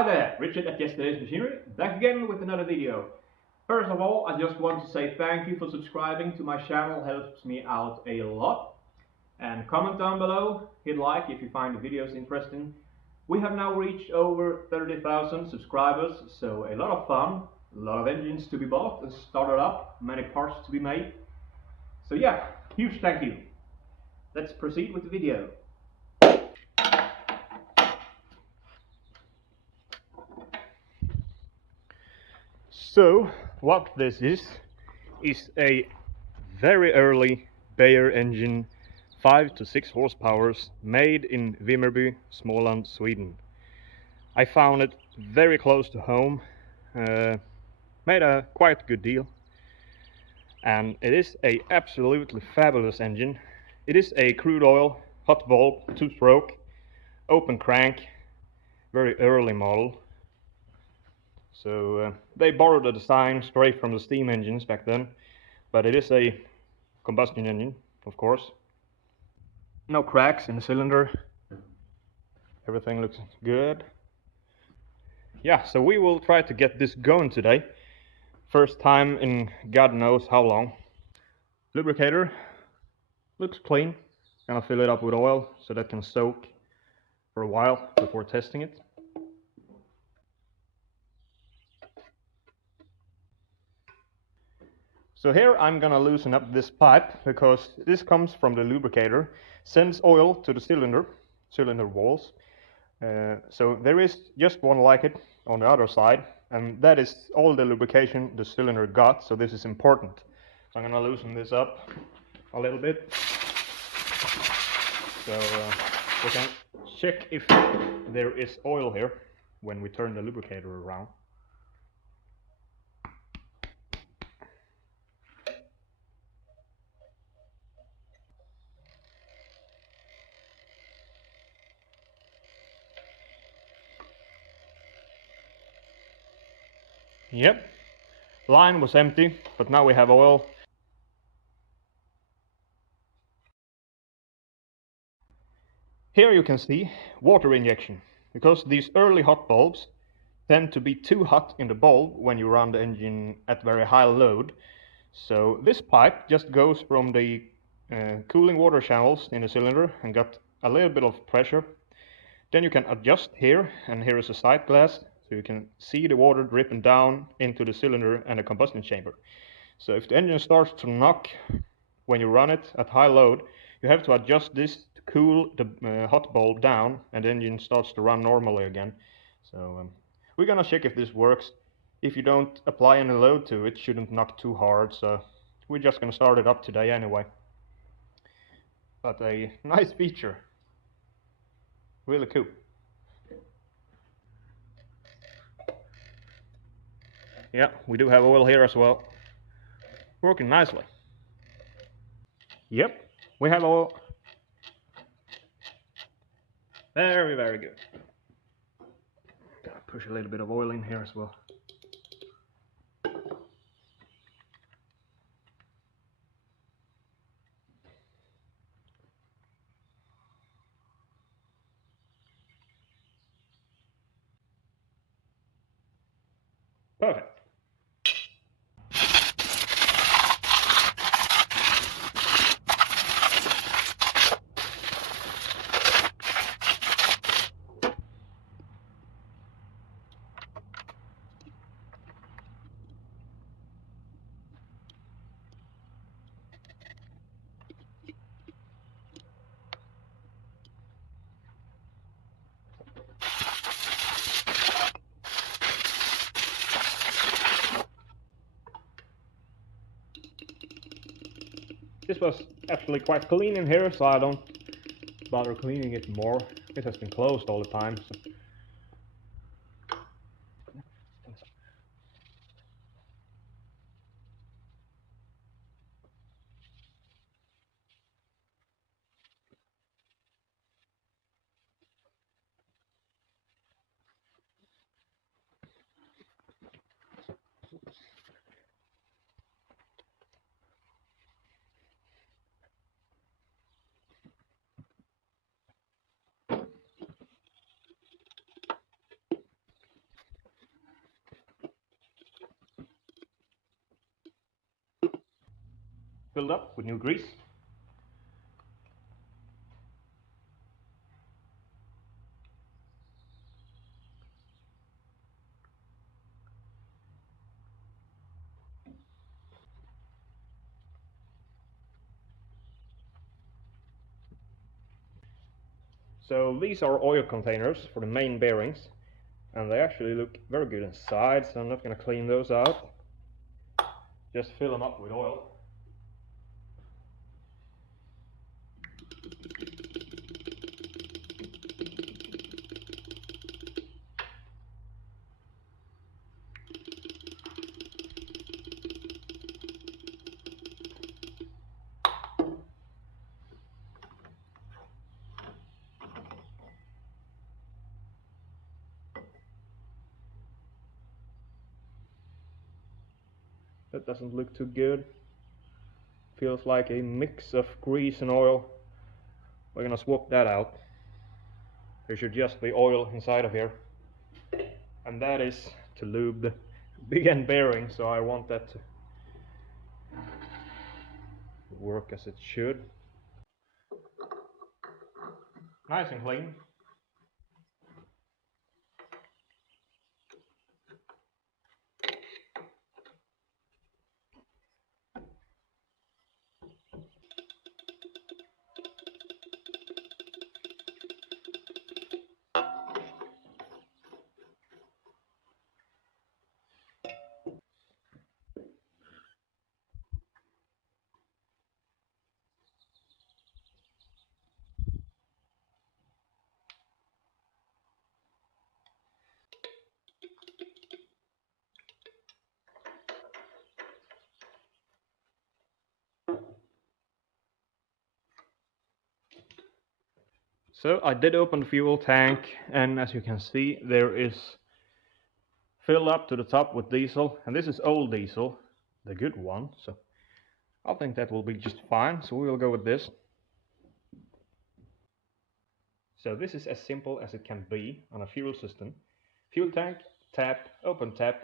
Hi there, Richard at Yesterday's Machinery, back again with another video. First of all, I just want to say thank you for subscribing to my channel, helps me out a lot. And comment down below, hit like if you find the videos interesting. We have now reached over 30,000 subscribers, so a lot of fun, a lot of engines to be bought and started up, many parts to be made. So yeah, huge thank you. Let's proceed with the video. So, what this is a very early Beijer engine, 5 to 6 horsepower, made in Vimmerby, Småland, Sweden. I found it very close to home, made a quite good deal, and it is a absolutely fabulous engine. It is a crude oil, hot bulb, 2-stroke, open crank, very early model. So they borrowed the design straight from the steam engines back then, but it is a combustion engine, of course. No cracks in the cylinder. Everything looks good. Yeah, so we will try to get this going today. First time in God knows how long. Lubricator looks clean. Gonna fill it up with oil so that can soak for a while before testing it. So here I'm gonna loosen up this pipe because this comes from the lubricator, sends oil to the cylinder walls. So there is just one like it on the other side, and that is all the lubrication the cylinder got, so this is important. So I'm gonna loosen this up a little bit, so we can check if there is oil here when we turn the lubricator around. Yep, line was empty, but now we have oil. Here you can see water injection, because these early hot bulbs tend to be too hot in the bulb when you run the engine at very high load. So this pipe just goes from the cooling water channels in the cylinder and got a little bit of pressure. Then you can adjust here, and here is a sight glass, so you can see the water dripping down into the cylinder and the combustion chamber. So if the engine starts to knock when you run it at high load, you have to adjust this to cool the hot bulb down, and the engine starts to run normally again. So we're gonna check if this works. If you don't apply any load to it, it shouldn't knock too hard, so we're just gonna start it up today anyway. But a nice feature. Really cool. Yeah, we do have oil here as well. Working nicely. Yep, we have oil. Very, very good. Gotta push a little bit of oil in here as well. Perfect. This was actually quite clean in here, so I don't bother cleaning it more. It has been closed all the time. So. filled up with new grease. So these are oil containers for the main bearings, and they actually look very good inside, so I'm not going to clean those out. Just fill them up with oil. That doesn't look too good. Feels like a mix of grease and oil. We're gonna swap that out. There should just be oil inside of here. And that is to lube the big end bearing, so I want that to work as it should. Nice and clean. So I did open the fuel tank, and as you can see, there is filled up to the top with diesel, and this is old diesel, the good one, so I think that will be just fine, so we will go with this. So this is as simple as it can be on a fuel system. Fuel tank, tap, open tap,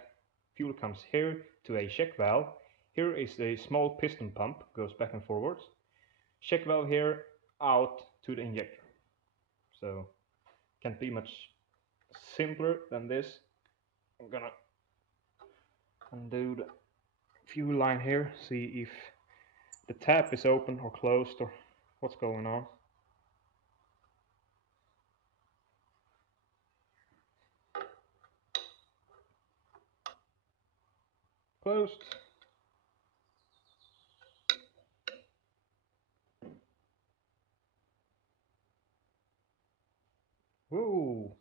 fuel comes here to a check valve. Here is a small piston pump, goes back and forwards. Check valve here, out to the injector. So can't be much simpler than this. I'm gonna undo the fuel line here, see if the tap is open or closed or what's going on. Closed. Whoa.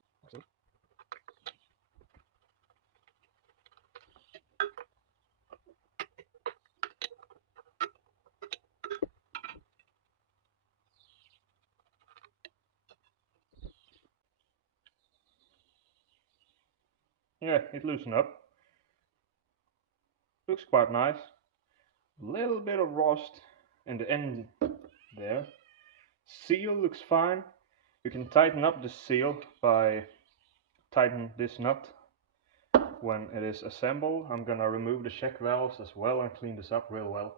Yeah, it loosened up. Looks quite nice. Little bit of rust in the end there. Seal looks fine. You can tighten up the seal by tightening this nut when it is assembled. I'm gonna remove the check valves as well and clean this up real well.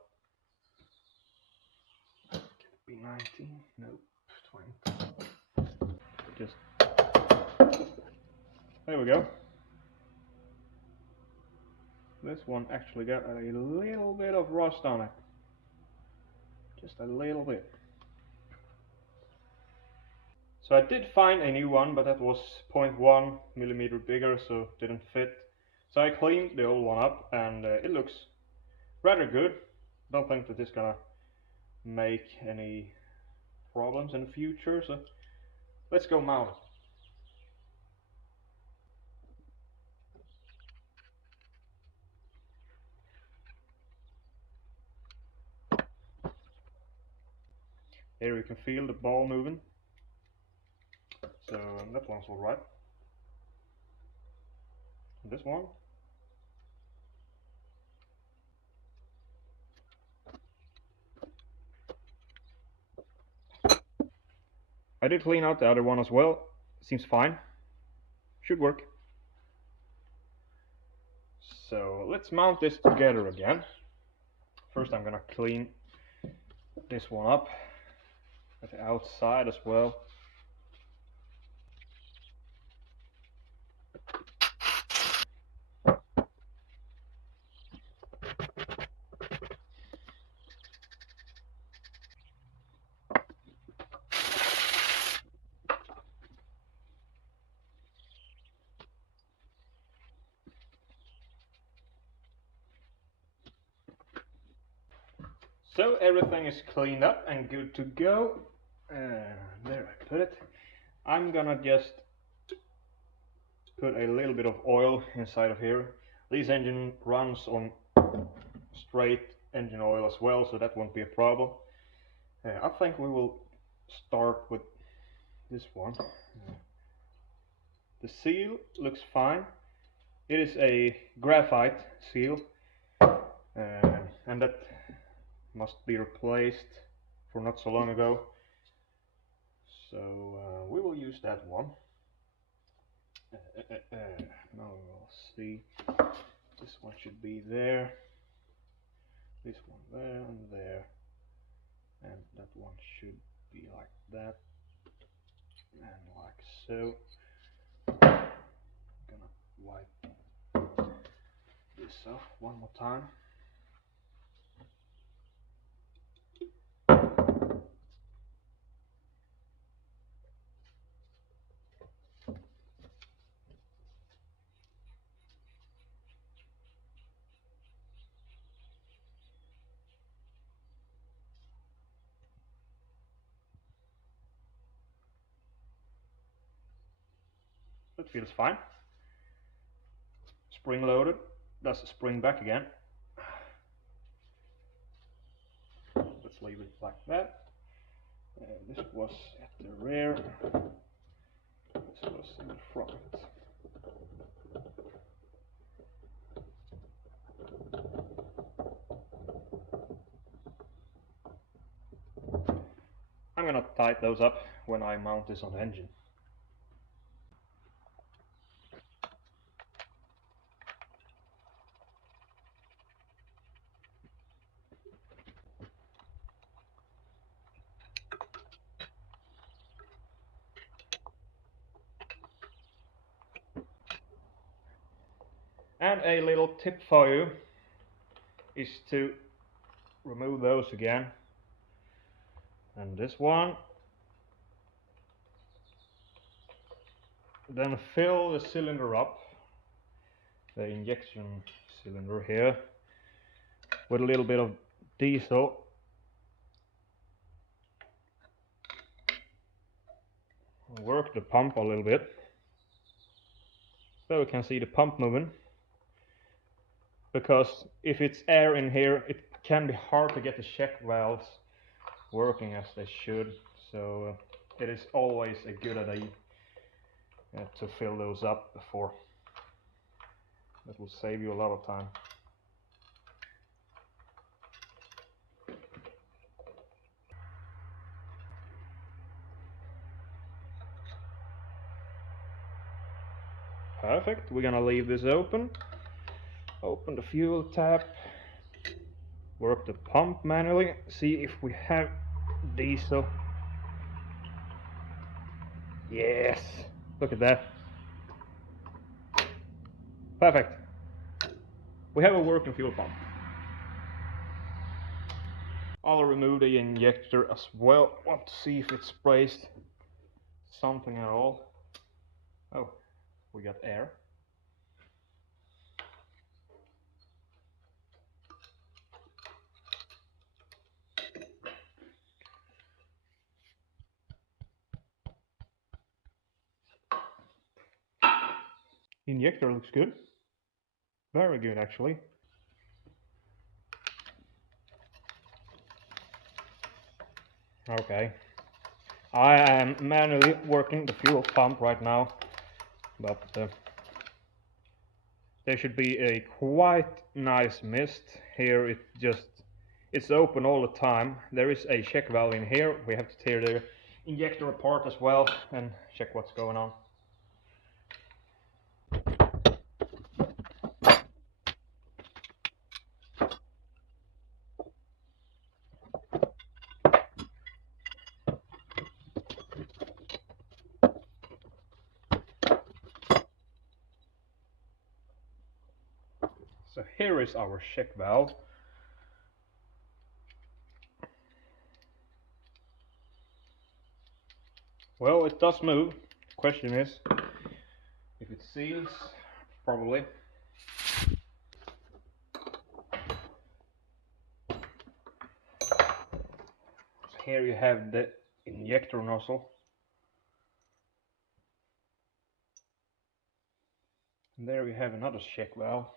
Can it be 19? Nope, 20. Just there we go. This one actually got a little bit of rust on it. Just a little bit. So I did find a new one, but that was 0.1 millimeter bigger, so it didn't fit. So I cleaned the old one up, and it looks rather good. Don't think that it's gonna make any problems in the future, so let's go mount it. Here you can feel the ball moving, so that one's alright. This one. I did clean out the other one as well. Seems fine. Should work. So let's mount this together again. First I'm gonna clean this one up at the outside as well. So everything is cleaned up and good to go. There I put it. I'm gonna just put a little bit of oil inside of here. This engine runs on straight engine oil as well, so that won't be a problem. I think we will start with this one. The seal looks fine. It is a graphite seal, and that must be replaced for not so long ago. So we will use that one. Now we'll see. This one should be there. This one there and there. And that one should be like that. And like so. I'm gonna wipe this off one more time. That feels fine. Spring loaded. Does spring back again. Let's leave it like that. This was at the rear. This was in the front. I'm gonna tighten those up when I mount this on the engine. And a little tip for you is to remove those again. And this one. Then fill the cylinder up, the injection cylinder here, with a little bit of diesel. Work the pump a little bit, so we can see the pump moving. Because if it's air in here, it can be hard to get the check valves working as they should. So it is always a good idea to fill those up before. That will save you a lot of time. Perfect. We're gonna leave this open. Open the fuel tap. Work the pump manually. See if we have diesel. Yes. Look at that. Perfect. We have a working fuel pump. I'll remove the injector as well. Want to see if it sprays something at all. Oh, we got air. Injector looks good. Very good actually. Okay. I am manually working the fuel pump right now, but there should be a quite nice mist here. It's open all the time. There is a check valve in here. We have to tear the injector apart as well and check what's going on. So here is our check valve. Well, it does move. The question is if it seals. Probably. So here you have the injector nozzle. And there we have another check valve.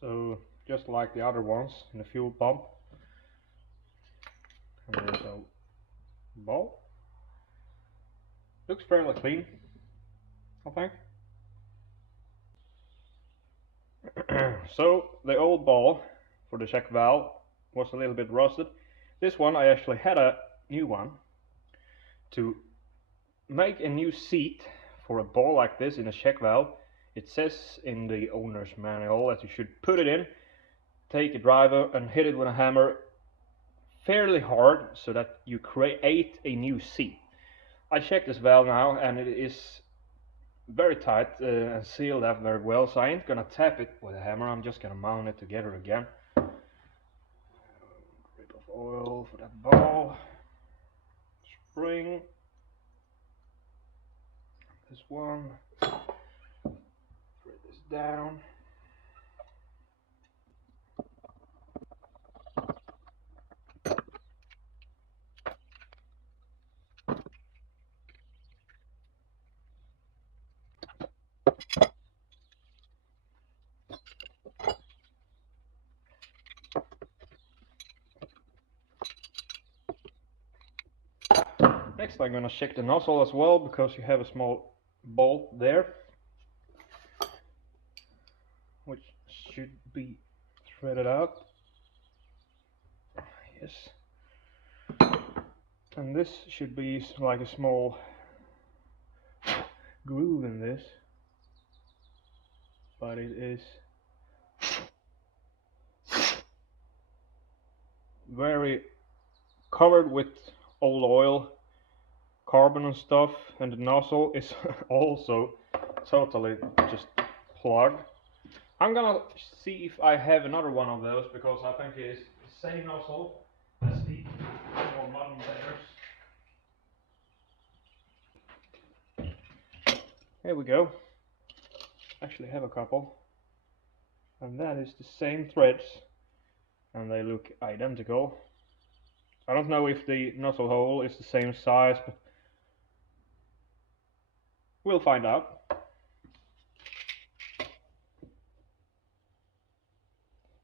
So just like the other ones in the fuel pump. And there's a bulb. Looks fairly clean, I think. So the old ball for the check valve was a little bit rusted. This one I actually had a new one. To make a new seat for a ball like this in a check valve, it says in the owner's manual that you should put it in, take a driver and hit it with a hammer fairly hard so that you create a new seat. I checked this valve now and it is very tight and sealed up very well, so I ain't gonna tap it with a hammer. I'm just gonna mount it together again. Drip of oil for that ball. Spring. This one. Thread this down. Next I'm going to check the nozzle as well, because you have a small bolt there which should be threaded out. Yes. And this should be like a small groove in this, but it is very covered with old oil, carbon and stuff, and the nozzle is also totally just plugged. I'm gonna see if I have another one of those, because I think it is the same nozzle as the more modern Beijers. Here we go. Actually have a couple, and that is the same threads, and they look identical. I don't know if the nozzle hole is the same size, but we'll find out.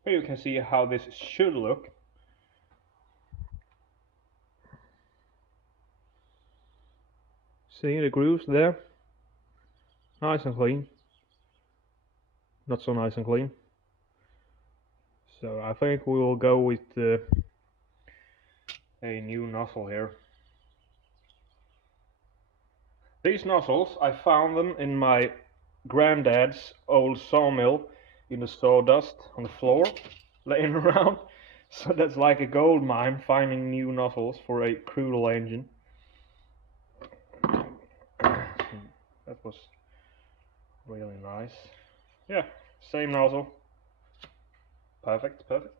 Here you can see how this should look. See the grooves there? Nice and clean. Not so nice and clean. So I think we will go with a new nozzle here. These nozzles, I found them in my granddad's old sawmill in the sawdust on the floor, laying around. So that's like a gold mine, finding new nozzles for a crude oil engine. That was really nice. Yeah, same nozzle. Perfect, perfect.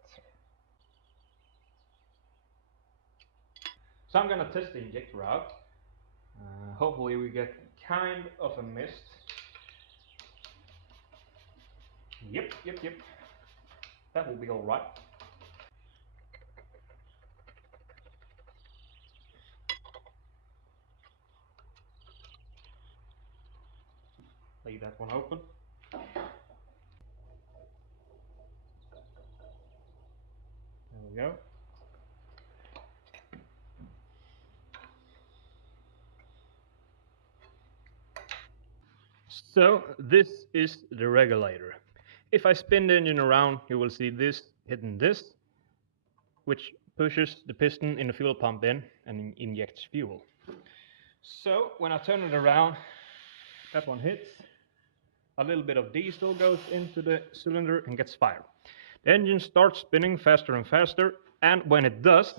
So I'm gonna test the injector out. Hopefully we get kind of a mist. Yep. That will be alright. Leave that one open. There we go. So this is the regulator. If I spin the engine around, you will see this hitting this, which pushes the piston in the fuel pump in and injects fuel. So when I turn it around, that one hits. A little bit of diesel goes into the cylinder and gets fired. The engine starts spinning faster and faster, and when it does,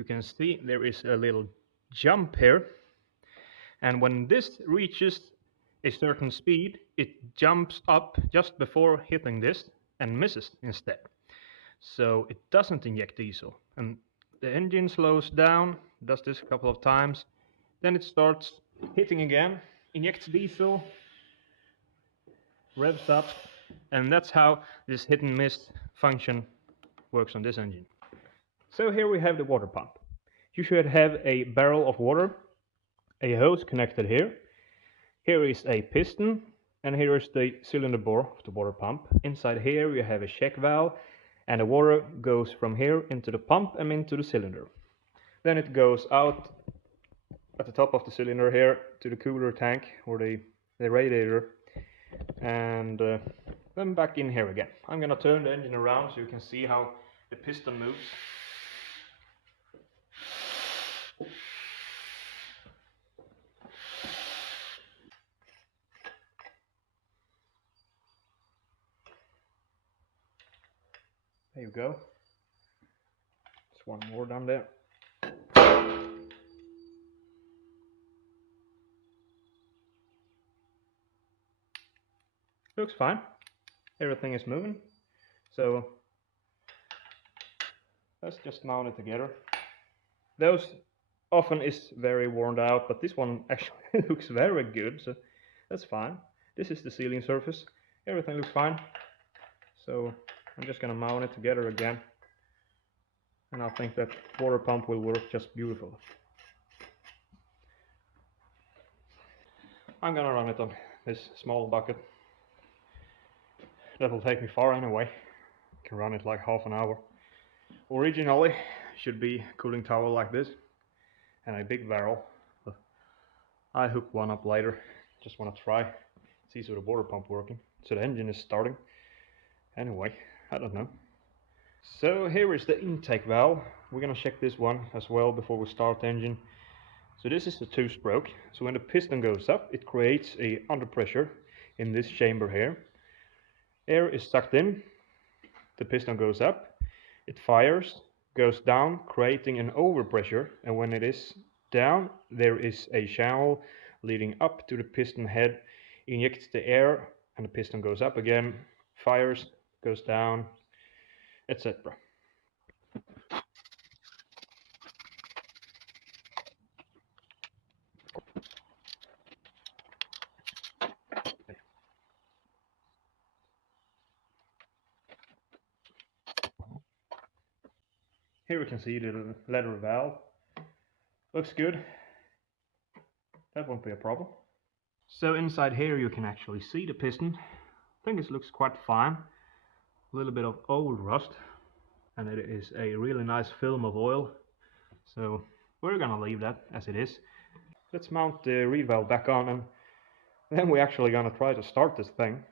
you can see there is a little jump here, and when this reaches a certain speed, it jumps up just before hitting this and misses instead. So it doesn't inject diesel, and the engine slows down, does this a couple of times, then it starts hitting again, injects diesel, revs up, and that's how this hit and miss function works on this engine. So here we have the water pump. You should have a barrel of water, a hose connected here. Here is a piston, and here is the cylinder bore of the water pump. Inside here you have a check valve, and the water goes from here into the pump and into the cylinder. Then it goes out at the top of the cylinder here to the cooler tank or the radiator, and then back in here again. I'm gonna turn the engine around so you can see how the piston moves. There you go. Just one more down there. Looks fine. Everything is moving. So let's just mount it together. Those often is very worn out, but this one actually looks very good, so that's fine. This is the sealing surface. Everything looks fine. So I'm just gonna mount it together again, and I think that water pump will work just beautiful. I'm gonna run it on this small bucket. That will take me far anyway. I can run it like half an hour. Originally should be a cooling tower like this and a big barrel. I hook one up later. Just want to try, see so the water pump working, so the engine is starting. Anyway, I don't know. So here is the intake valve. We're gonna check this one as well before we start the engine. So this is the two-stroke. So when the piston goes up, it creates a under pressure in this chamber here. Air is sucked in, the piston goes up, it fires, goes down, creating an overpressure, and when it is down, there is a channel leading up to the piston head, injects the air, and the piston goes up again, fires, goes down, etc. Here we can see the leather valve. Looks good. That won't be a problem. So inside here you can actually see the piston. I think it looks quite fine. A little bit of old rust, and it is a really nice film of oil. So we're gonna leave that as it is. Let's mount the reed valve back on, and then we're actually gonna try to start this thing.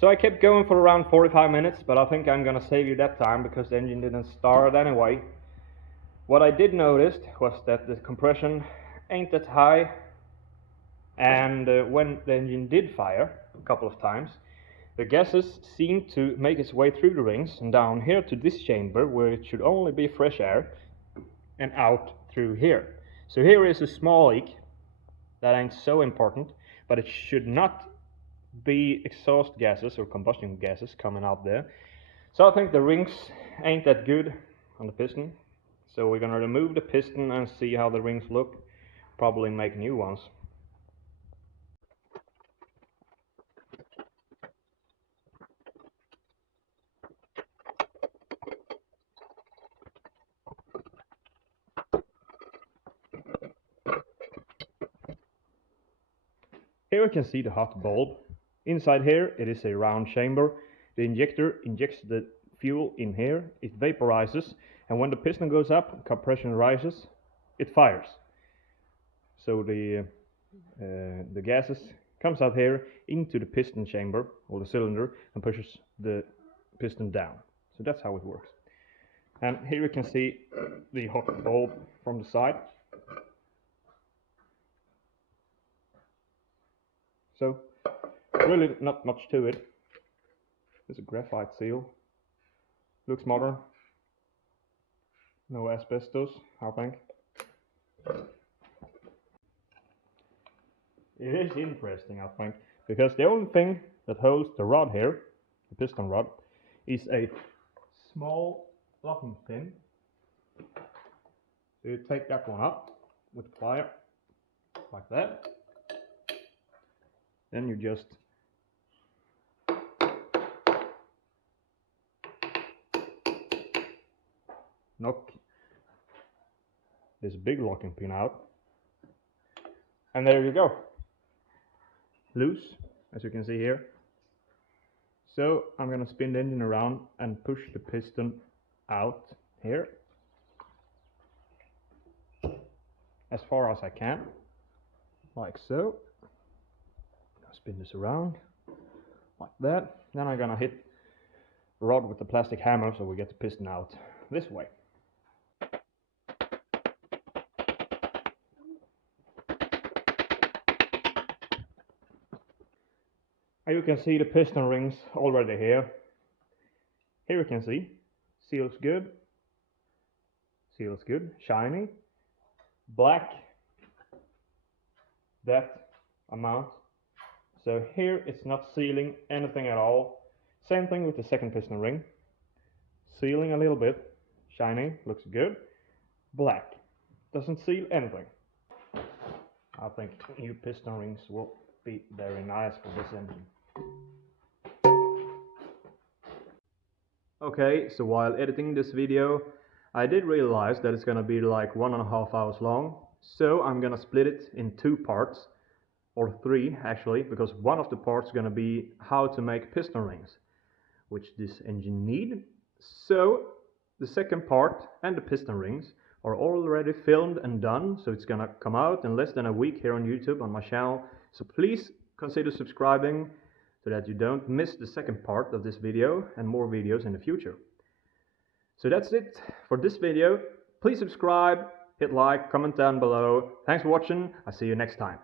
So I kept going for around 45 minutes, but I think I'm gonna save you that time because the engine didn't start anyway. What I did notice was that the compression ain't that high, and when the engine did fire a couple of times, the gases seemed to make its way through the rings and down here to this chamber where it should only be fresh air, and out through here. So here is a small leak that ain't so important, but it should not be exhaust gases or combustion gases coming out there. So I think the rings ain't that good on the piston. So we're gonna remove the piston and see how the rings look. Probably make new ones. Here we can see the hot bulb. Inside here it is a round chamber. The injector injects the fuel in here, it vaporizes, and when the piston goes up, compression rises, it fires. So the gases comes out here into the piston chamber or the cylinder and pushes the piston down. So that's how it works. And here you can see the hot bulb from the side. So really not much to it. There's a graphite seal. Looks modern. No asbestos, I think. It is interesting, I think, because the only thing that holds the rod here, the piston rod, is a small locking pin. So you take that one up with a plier, like that. Then you just knock this big locking pin out, and there you go. Loose, as you can see here. So I'm gonna spin the engine around and push the piston out here as far as I can, like so. Spin this around like that. Then I'm gonna hit the rod with the plastic hammer so we get the piston out this way. And you can see the piston rings already here. Here you can see, seals good, shiny, black, that amount. So here it's not sealing anything at all. Same thing with the second piston ring. Sealing a little bit, shiny, looks good, black, doesn't seal anything. I think new piston rings will be very nice for this engine. Okay, so while editing this video, I did realize that it's gonna be like 1.5 hours long. So I'm gonna split it in 2 parts, or 3 actually, because one of the parts is gonna be how to make piston rings, which this engine need. So the second part and the piston rings are already filmed and done, so it's gonna come out in less than a week here on YouTube on my channel. So please consider subscribing so that you don't miss the second part of this video and more videos in the future. So that's it for this video. Please subscribe, hit like, comment down below. Thanks for watching. I'll see you next time.